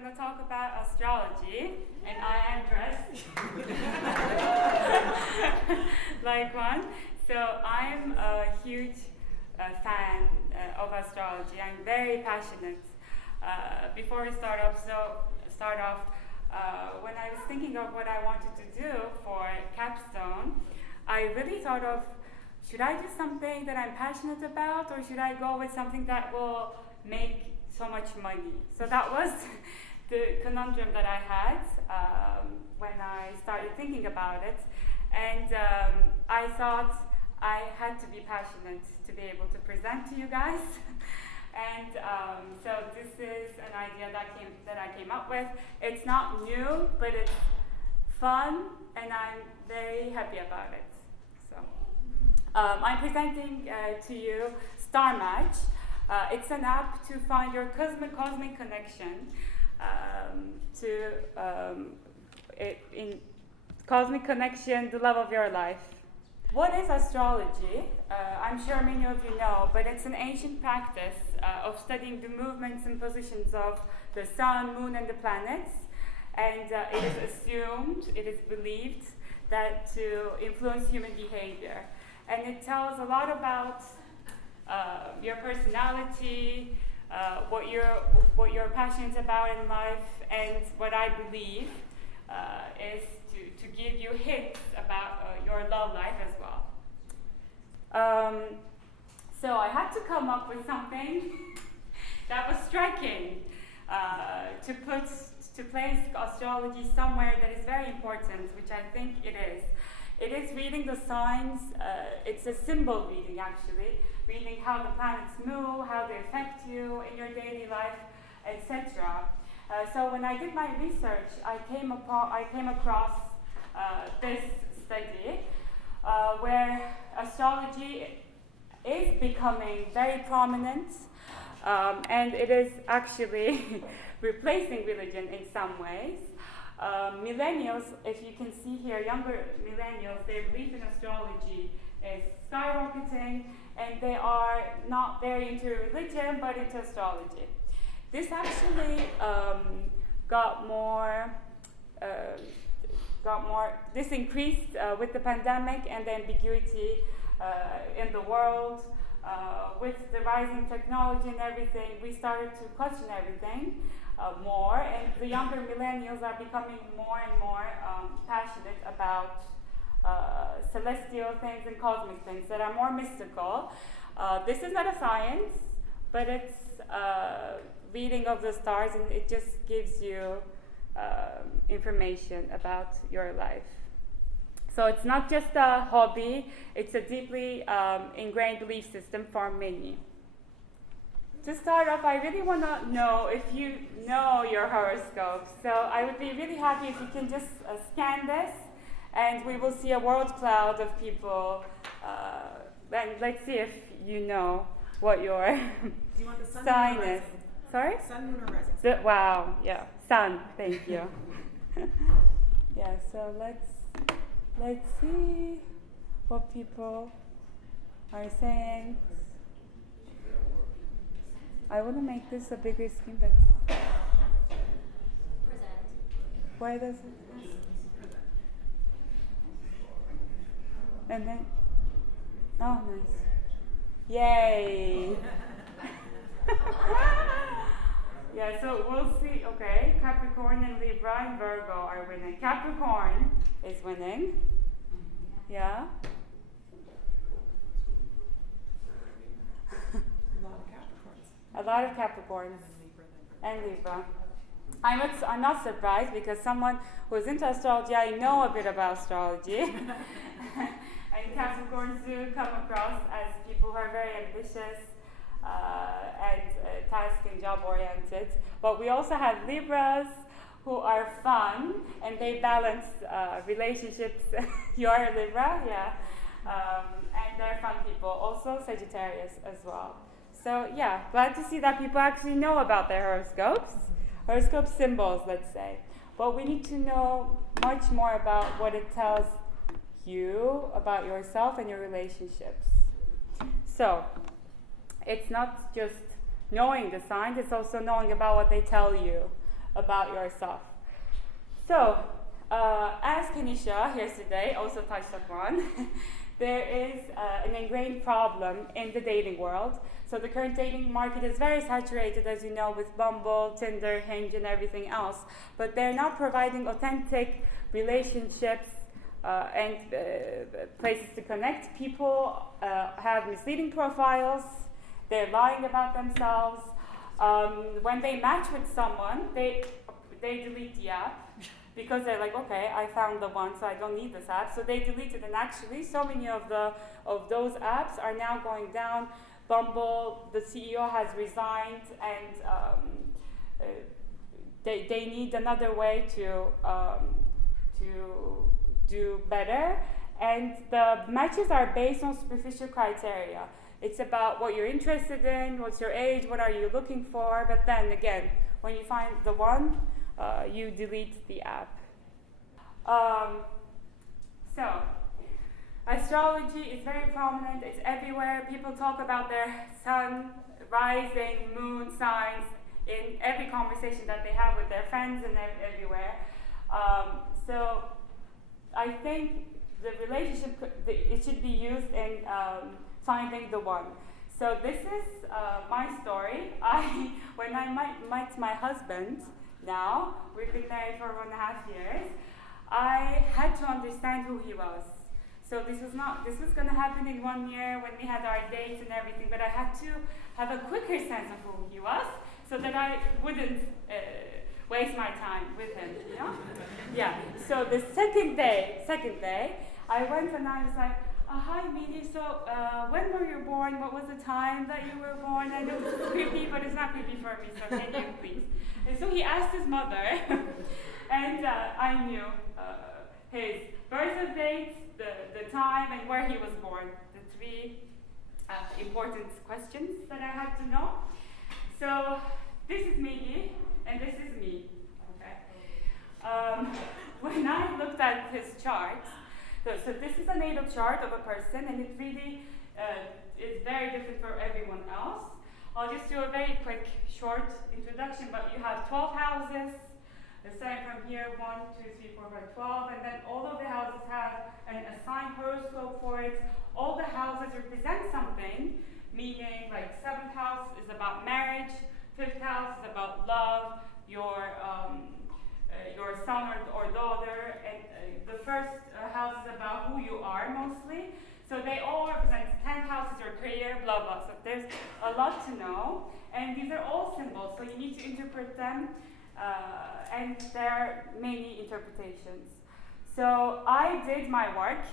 going to talk about astrology, and I am dressed like one. So I'm a huge fan of astrology. I'm very passionate. Before we start off, when I was thinking of what I wanted to do for Capstone, I really thought of, should I do something that I'm passionate about, or should I go with something that will make so much money? So that was the conundrum that I had when I started thinking about it. And I thought I had to be passionate to be able to present to you guys. And so this is an idea that I came up with. It's not new, but it's fun, and I'm very happy about it. So I'm presenting to you StarMatch. It's an app to find your cosmic connection in cosmic connection, the love of your life. What is astrology? I'm sure many of you know, but it's an ancient practice of studying the movements and positions of the sun, moon, and the planets. And it is assumed, it is believed that to influence human behavior. And it tells a lot about your personality, what you're passionate about in life, and what I believe is to give you hints about your love life as well. So I had to come up with something that was striking to place astrology somewhere that is very important, which I think it is. It is reading the signs. It's a symbol reading, actually, reading how the planets move, how they affect you in your daily life, etc. So when I did my research, I came across this study where astrology is becoming very prominent, and it is actually replacing religion in some ways. Millennials, if you can see here, younger millennials, their belief in astrology is skyrocketing, and they are not very into religion, but into astrology. This actually this increased with the pandemic and the ambiguity in the world. With the rising technology and everything, we started to question everything more, and the younger millennials are becoming more and more passionate about celestial things and cosmic things that are more mystical. This is not a science, but it's reading of the stars, and it just gives you information about your life. So it's not just a hobby, it's a deeply ingrained belief system for many. To start off, I really want to know if you know your horoscope. So I would be really happy if you can just scan this, and we will see a word cloud of people. And let's see if you know what your Do you want the sun, sign moon, or is. rising? Sorry? Sun, moon, or rising? Wow, yeah, sun, thank you. Yeah, so let's see what people are saying. I want to make this a bigger screen, but why does it? And then, oh, nice. Yay! Yeah, so we'll see. Okay, Capricorn and Libra and Virgo are winning. Capricorn is winning. Yeah. A lot of Capricorns and Libra. I'm not surprised, because someone who's into astrology, I know a bit about astrology. And Capricorns do come across as people who are very ambitious and task and job oriented. But we also have Libras who are fun, and they balance relationships. You are a Libra, yeah. And they're fun people. Also Sagittarius as well. So yeah, glad to see that people actually know about their horoscope symbols, let's say. But we need to know much more about what it tells you about yourself and your relationships. So it's not just knowing the signs, it's also knowing about what they tell you about yourself. So, as Kenisha here today also touched upon, there is an ingrained problem in the dating world. So the current dating market is very saturated, as you know, with Bumble, Tinder, Hinge, and everything else. But they're not providing authentic relationships and places to connect. People have misleading profiles. They're lying about themselves. When they match with someone, they delete the app. Because they're like, okay, I found the one, so I don't need this app. So they delete it, and actually, so many of those apps are now going down. Bumble, the CEO has resigned, and they need another way to do better. And the matches are based on superficial criteria. It's about what you're interested in, what's your age, what are you looking for. But then again, when you find the one, you delete the app. So, astrology is very prominent, it's everywhere. People talk about their sun, rising, moon signs in every conversation that they have with their friends and everywhere. So, I think the relationship, it should be used in finding the one. So this is my story. When I met my husband, now, we've been married for 1.5 years, I had to understand who he was. So this was going to happen in 1 year when we had our dates and everything, but I had to have a quicker sense of who he was so that I wouldn't waste my time with him, you know? Yeah, so the second day, I went and I was like, hi, Midi, so when were you born? What was the time that you were born? I know this is creepy, but it's not creepy for me, so can you please? And so he asked his mother, and I knew his birth date, the time, and where he was born. The 3 important questions that I had to know. So this is Midi, and this is me. Okay. When I looked at his chart, so this is a natal chart of a person, and it really is very different for everyone else. I'll just do a very quick, short introduction, but you have 12 houses, starting from here, 1, 2, 3, 4, 5, 12, and then all of the houses have an assigned horoscope for it. All the houses represent something, meaning like 7th house is about marriage, 5th house is about love, your son or daughter, and the first house is about who you are mostly. So they all represent 10th house is your career, blah blah. So there's a lot to know, and these are all symbols, so you need to interpret them, and there are many interpretations. So I did my work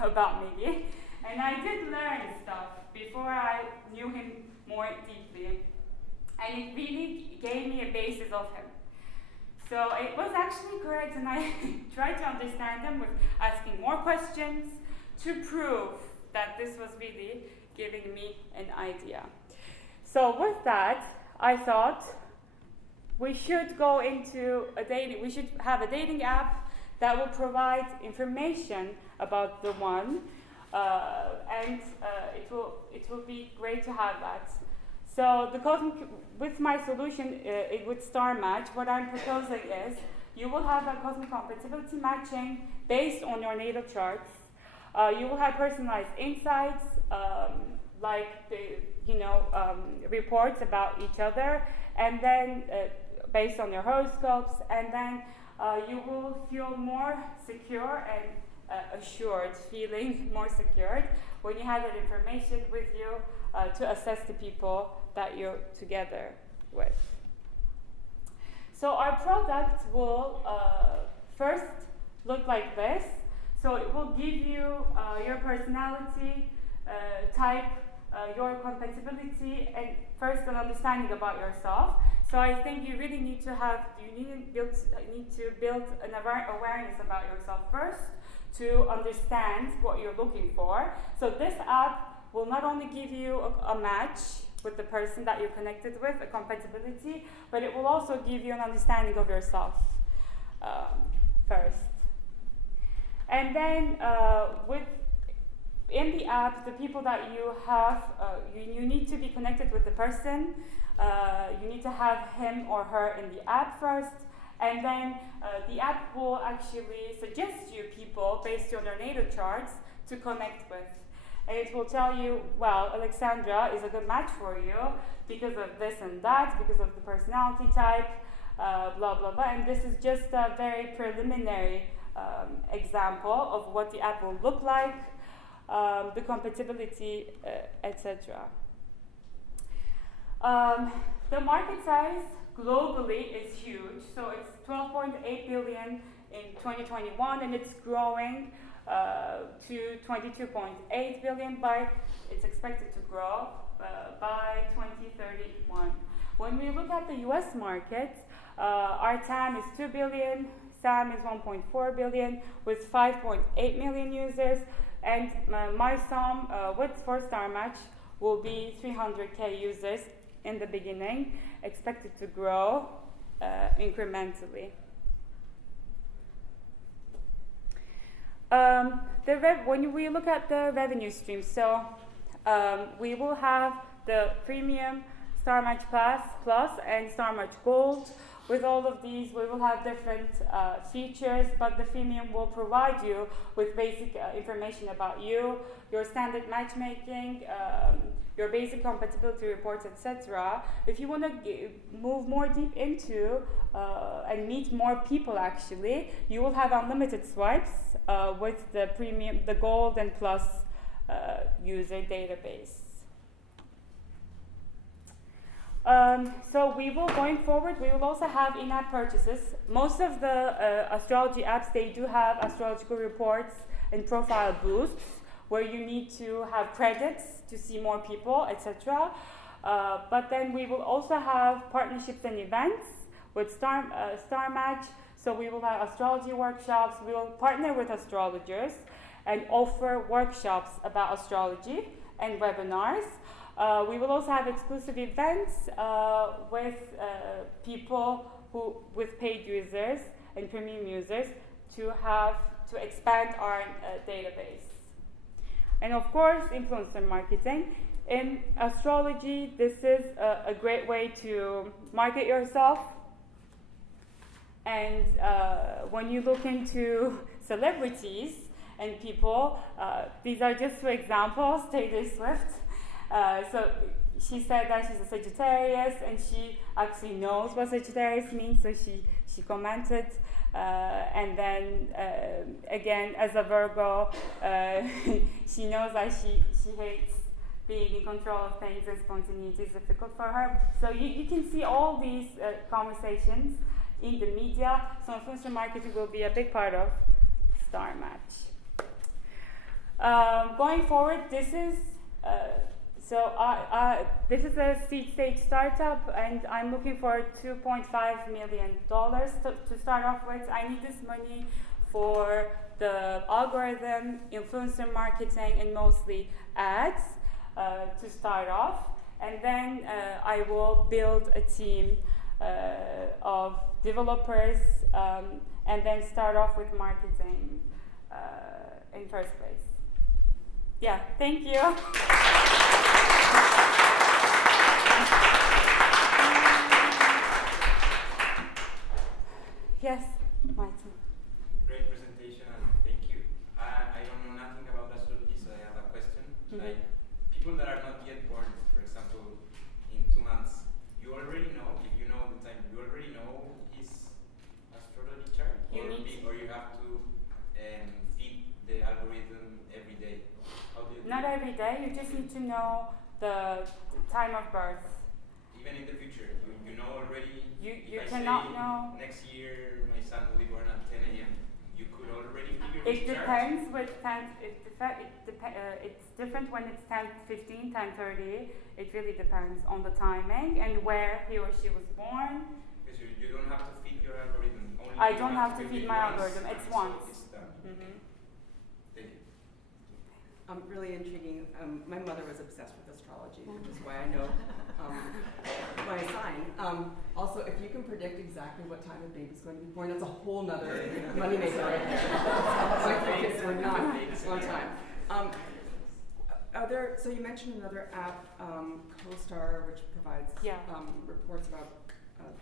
about Migi, and I did learn stuff before I knew him more deeply, and it really gave me a basis of him. So it was actually correct, and I tried to understand him with asking more questions to prove that this was really giving me an idea. So with that, I thought we should go into we should have a dating app that will provide information about the one, and it will be great to have that. So with my solution with StarMatch, what I'm proposing is you will have a cosmic compatibility matching based on your natal charts. You will have personalized insights, like reports about each other, and then based on your horoscopes, and then you will feel more secure and assured, feeling more secured when you have that information with you to assess the people that you're together with. So our product will first look like this. So it will give you your personality type, your compatibility, and first an understanding about yourself. So I think you really need to build an awareness about yourself first to understand what you're looking for. So this app will not only give you a match with the person that you're connected with, a compatibility, but it will also give you an understanding of yourself first. And then in the app, the people that you have, you need to be connected with the person. You need to to have him or her in the app first, and then the app will actually suggest you people based on your natal charts to connect with. And it will tell you, well, Alexandra is a good match for you because of this and that, because of the personality type, blah, blah, blah. And this is just a very preliminary example of what the app will look like, the compatibility, etc. The market size globally is huge. So it's 12.8 billion in 2021, and it's growing to 22.8 billion it's expected to grow by 2031. When we look at the US market, our TAM is 2 billion, SAM is 1.4 billion with 5.8 million users, and my SAM for StarMatch will be 300k users in the beginning, expected to grow incrementally. When we look at the revenue stream, so we will have the premium StarMatch Plus and StarMatch Gold. With all of these, we will have different features, but the freemium will provide you with basic information about you, your standard matchmaking, your basic compatibility reports, etc. If you want to move more deep into and meet more people, actually, you will have unlimited swipes with the premium, the Gold and Plus user database. So going forward, we will also have in-app purchases. Most of the astrology apps, they do have astrological reports and profile boosts where you need to have credits to see more people, etc. But then we will also have partnerships and events with StarMatch. So we will have astrology workshops. We will partner with astrologers and offer workshops about astrology and webinars. We will also have exclusive events with people with paid users and premium users to expand our database. And of course, influencer marketing. In astrology, this is a great way to market yourself. And when you look into celebrities and people, these are just two examples. Taylor Swift. So she said that she's a Sagittarius, and she actually knows what Sagittarius means, so she commented. And then again, as a Virgo, she knows that she hates being in control of things, and spontaneity is difficult for her. So you can see all these conversations in the media. So influencer marketing will be a big part of StarMatch. Going forward, this is this is a seed stage startup, and I'm looking for $2.5 million to start off with. I need this money for the algorithm, influencer marketing, and mostly ads to start off. And then I will build a team of developers and then start off with marketing in first place. Yeah, thank you. Yes, Martin. Great presentation, and thank you. I don't know nothing about astrology, so I have a question. Like, people that are not yet born, for example, in 2 months, you already know, if you know the time, you already know his astrology chart? Or you have to feed the algorithm every day? How do you do Not it? every day, you just need to know the time of birth. Even in the future, you know already. You if cannot I say know. next year my son will be born at 10 a.m. You could already figure It his chart? depends with 10, it's different when it's 10:15, 10:30. It really depends on the timing and where he or she was born. Because you don't have to feed your algorithm. Only I you don't have to build feed it my once, algorithm, and it's so once. it's done. Thank you. Really intriguing. My mother was obsessed with astrology, which is why I know my sign. Also, if you can predict exactly what time a baby's going to be born, that's a whole nother moneymaker right there. My kids were not on time. So you mentioned another app, CoStar, which provides Yeah. reports about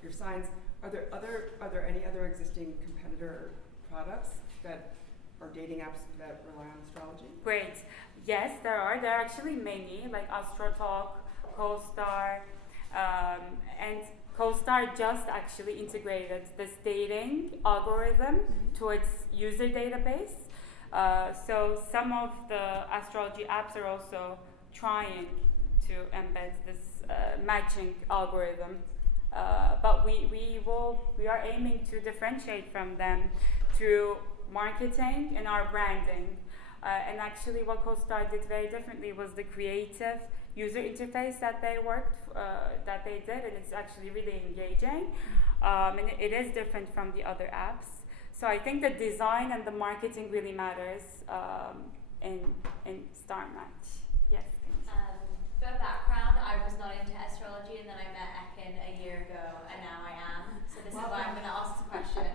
your signs. Are there any other existing competitor products that are dating apps that rely on astrology? Great. Yes, there are. There are actually many, like AstroTalk, CoStar, and CoStar just actually integrated this dating algorithm to its user database. So some of the astrology apps are also trying to embed this matching algorithm. But we are aiming to differentiate from them through marketing and our branding. And actually what CoStar did very differently was the creative user interface that they did, and it's actually really engaging. And it is different from the other apps. So I think the design and the marketing really matters in StarMatch. Yes. For background, I was not into astrology, and then I met Ekin a year ago, and now I am. So this is why I'm going to ask the question.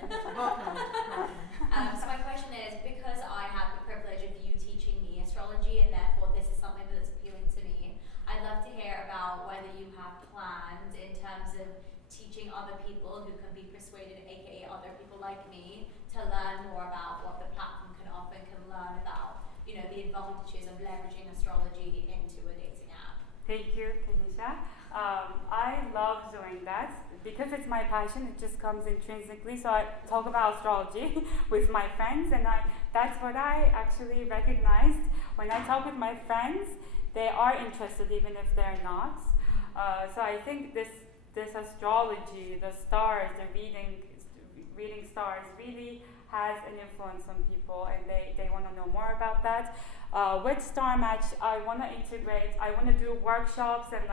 So my question is, because I have the privilege of you teaching me astrology, and therefore this is something that's appealing to me, I'd love to hear about whether you have plans in terms of teaching other people who can be persuaded, aka other people like me, to learn more about what the platform can offer and can learn about, the advantages of leveraging astrology into a dating app. Thank you, Kanisha. I love doing that because it's my passion. It just comes intrinsically. So I talk about astrology with my friends, and that's what I actually recognized when I talk with my friends. They are interested even if they're not. So I think this astrology, the stars, the reading stars really has an influence on people, and they want to know more about that. With StarMatch, I want to do workshops and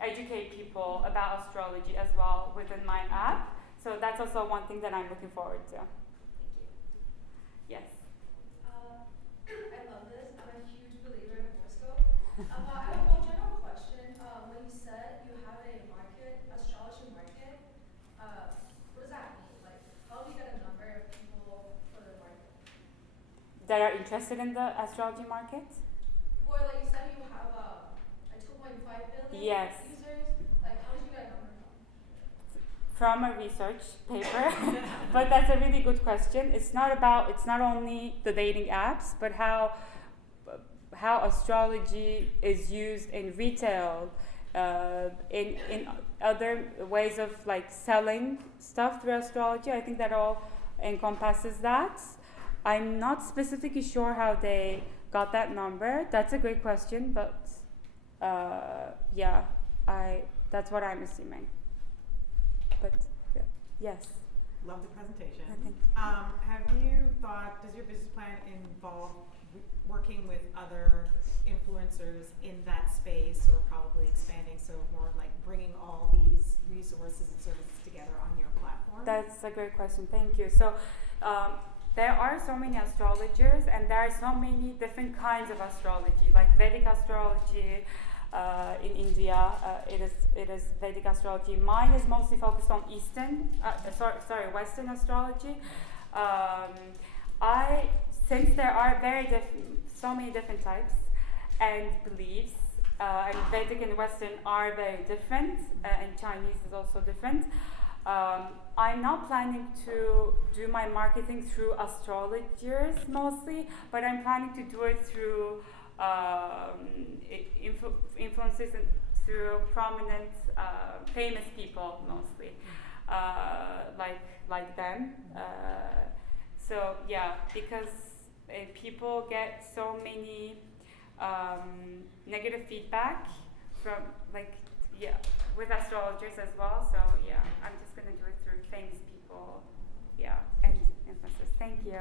educate people about astrology as well within my app. So that's also one thing that I'm looking forward to. Thank you. Yes. I love this. I'm a huge believer in horoscope. I have one general question. When you said you have a astrology market, what does that mean? Like, how do you get a number of people for the market? That are interested in the astrology market? Or like you said, you have 2.5 billion Yes. users. Like, how did you get a number From a research paper. But that's a really good question. It's not only the dating apps, but how astrology is used in retail, in other ways of selling stuff through astrology. I think that all encompasses that. I'm not specifically sure how they got that number. That's a great question, but that's what I'm assuming. But yes. Love the presentation. Thank you. Have you thought, does your business plan involve working with other influencers in that space, or probably expanding, so more like bringing all these resources and services together on your platform? That's a great question. Thank you. So there are so many astrologers, and there are so many different kinds of astrology, like Vedic astrology. In India, it is Vedic astrology. Mine is mostly focused on Western astrology. Since there are so many different types and beliefs, and Vedic and Western are very different, and Chinese is also different. I'm not planning to do my marketing through astrologers mostly, but I'm planning to do it through influences and through prominent, famous people mostly, like them. So yeah, because people get so many negative feedback from with astrologers as well. So yeah, I'm just gonna do it through famous people. Yeah, and influencers. Thank you.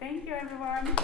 Thank you, everyone.